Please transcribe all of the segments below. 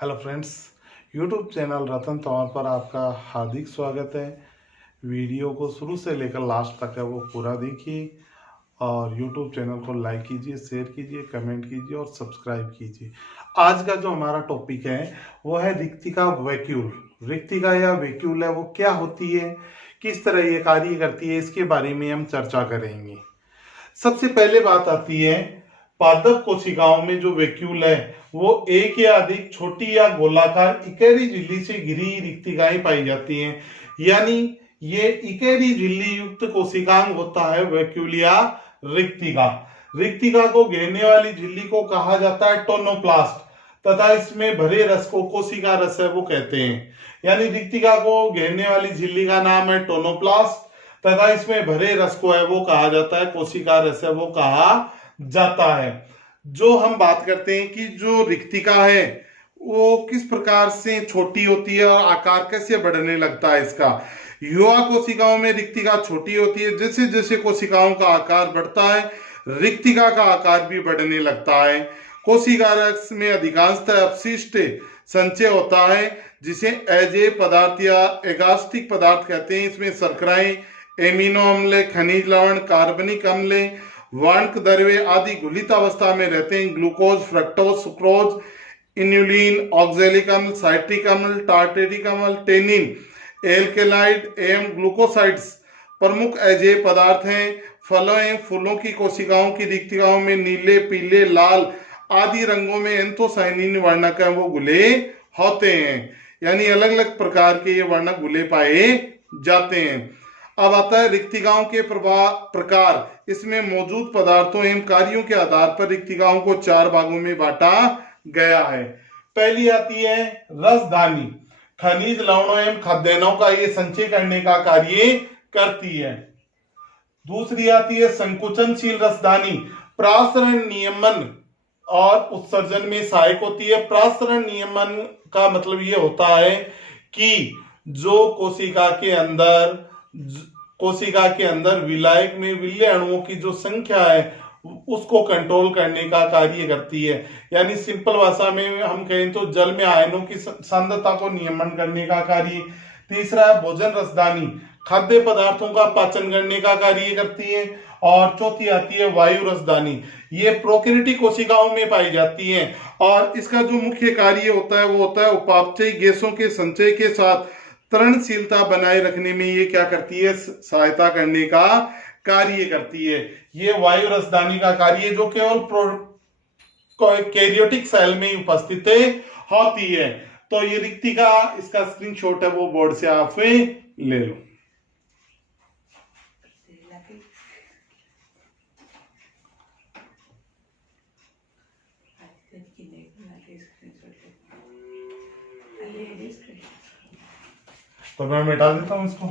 Hello friends, YouTube channel रतन तंवर पर आपका हार्दिक स्वागत है। वीडियो को शुरू से लेकर लास्ट तक है वो पूरा देखिए और यूट्यूब चैनल को लाइक कीजिए, शेयर कीजिए, कमेंट कीजिए और सब्सक्राइब कीजिए। आज का जो हमारा टॉपिक है वो है रिक्तिका वैक्यूल। रिक्तिका या वैक्यूल है वो क्या होती है, किस तरह ये कार्य करती है, इसके बारे में हम चर्चा करेंगे। सबसे पहले बात आती है पादप कोशिकाओं में जो वैक्यूल है वो एक या अधिक छोटी या गोलाकार इकेरी झिल्ली से घिरी रिक्तिकाएं पाई जाती हैं। यानी ये इकेरी झिल्ली युक्त कोशिकांग होता है वैक्यूल या रिक्तिका। रिक्तिका को घेरने वाली झिल्ली को कहा जाता है टोनोप्लास्ट तथा इसमें भरे रस को कोशिका रस है वो कहते हैं। यानी रिक्तिका को घेरने वाली झिल्ली का नाम है टोनोप्लास्ट तथा इसमें भरे रस को है वो कहा जाता है कोशिका रस है वो कहा जाता है। जो हम बात करते हैं कि जो रिक्तिका है वो किस प्रकार से छोटी होती है और आकार कैसे बढ़ने लगता है इसका। युवा कोशिकाओं में रिक्तिका छोटी होती है, जैसे जैसे कोशिकाओं का आकार बढ़ता है रिक्तिका का आकार भी बढ़ने लगता है। कोशिका रस में अधिकांशतः अपशिष्ट संचय होता है जिसे अजेय पदार्थ या एगास्टिक पदार्थ कहते हैं। इसमें शर्कराएं, एमिनो अम्ल, खनिज लवण, कार्बनिक अम्ल, वार्णक द्रव्य आदि घुलित अवस्था में रहते हैं। ग्लूकोज, फ्रक्टोज, सुक्रोज, इन्युलिन, ऑक्जेलिक अम्ल, साइट्रिक अम्ल, टार्टेरिक अम्ल, टेनिन, एल्केलाइड एवं ग्लूकोसाइड्स प्रमुख अजेय पदार्थ हैं। फलों एवं फूलों की कोशिकाओं की रिक्तिकाओं में नीले, पीले, लाल आदि रंगों में एंथोसाइनिन वर्णक वो गुले होते हैं। यानी अलग अलग प्रकार के ये वर्णक गुले पाए जाते हैं। अब आता है रिक्तिकाओं के प्रकार। इसमें मौजूद पदार्थों एवं कार्यों के आधार पर रिक्तिकाओं को 4 भागों में बांटा गया है। पहली आती है रसदानी। खनिज लवणों एवं खाद्यान्नों का ये संचय करने का कार्य करती है। दूसरी आती है संकुचनशील रसदानी। प्रासरण नियमन और उत्सर्जन में सहायक होती है। प्रासरण नियमन का मतलब ये होता है कि जो कोशिका के अंदर विलायक में विलेय अणुओं की जो संख्या है उसको कंट्रोल करने का कार्य करती है। यानी सिंपल भाषा में हम कहें तो जल में आयनों की सांद्रता को नियमन करने का कार्य। तीसरा है भोजन रसदानी। खाद्य पदार्थों का पाचन करने का कार्य करती है। और चौथी आती है वायु रसदानी। ये प्रोकैरियोटिक कोशिकाओं में पाई जाती है और इसका जो मुख्य कार्य होता है वो होता है उपापचयी गैसों के संचय के साथ तरणशीलता बनाए रखने में ये क्या करती है, सहायता करने का कार्य करती है। ये वायु रसदानी का कार्य जो केवल प्रोकैरियोटिक सेल में ही उपस्थित होती है। तो ये रिक्तिका, इसका स्क्रीनशॉट है वो बोर्ड से आप ले लो। तो मैं मिटा देता हूं इसको।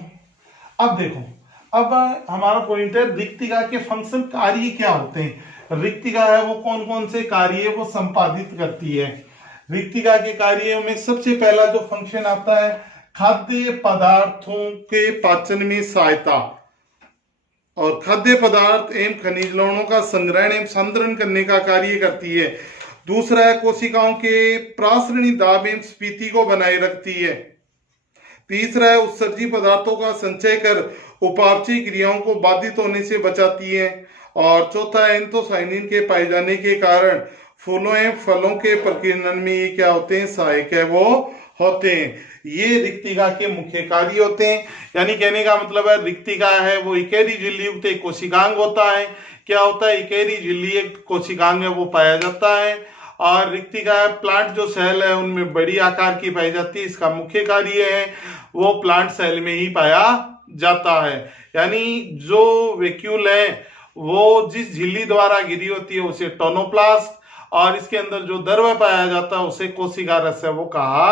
अब देखो, अब हमारा पॉइंट है रिक्तिका के फंक्शन, कार्य क्या होते हैं। रिक्तिका है वो कौन कौन से कार्य वो संपादित करती है। रिक्तिका के कार्यों में सबसे पहला जो फंक्शन आता है खाद्य पदार्थों के पाचन में सहायता और खाद्य पदार्थ एवं खनिज लवणों का संग्रहण एवं संद्रण करने का कार्य करती है। दूसरा है कोशिकाओं के प्रासरणी दाब एवं स्फीति को बनाए रखती है। तीसरा है उत्सर्जी पदार्थों का संचय कर उपापचयी क्रियाओं को बाधित होने से बचाती है। और चौथा है एंथोसाइनिन के पाए जाने के कारण फूलों एवं फलों के प्रकीर्णन में ये क्या होते हैं, सहायक है वो होते हैं। ये रिक्तिका के मुख्य कार्य होते हैं। यानी कहने का मतलब है रिक्तिका है वो इकेरी झिल्ली युक्त एक कोशिकांग होता है। क्या होता है, इकेरी झिल्ली एक कोशिकांग है वो पाया जाता है। और रिक्तिका प्लांट जो सेल है उनमें बड़ी आकार की पाई जाती है। इसका मुख्य कार्य है वो प्लांट सेल में ही पाया जाता है। यानी जो वैक्यूल है वो जिस झिल्ली द्वारा घिरी होती है उसे टोनोप्लास्ट और इसके अंदर जो द्रव्य पाया जाता है उसे कोशिका रस है वो कहा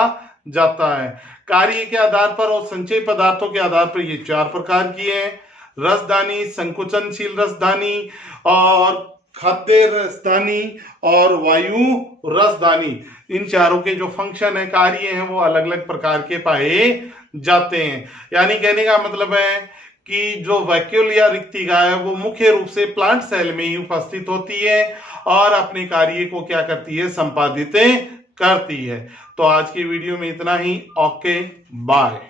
जाता है। कार्य के आधार पर और संचय पदार्थों के आधार पर ये 4 प्रकार की है। रसदानी, संकुचनशील रसदानी और खाद्य रसदानी और वायु रसदानी। इन चारों के जो फंक्शन है, कार्य हैं वो अलग अलग प्रकार के पाए जाते हैं। यानी कहने का मतलब है कि जो वैक्यूल या रिक्तिका है वो मुख्य रूप से प्लांट सेल में ही उपस्थित होती है और अपने कार्य को क्या करती है, संपादित करती है। तो आज की वीडियो में इतना ही। Okay bye.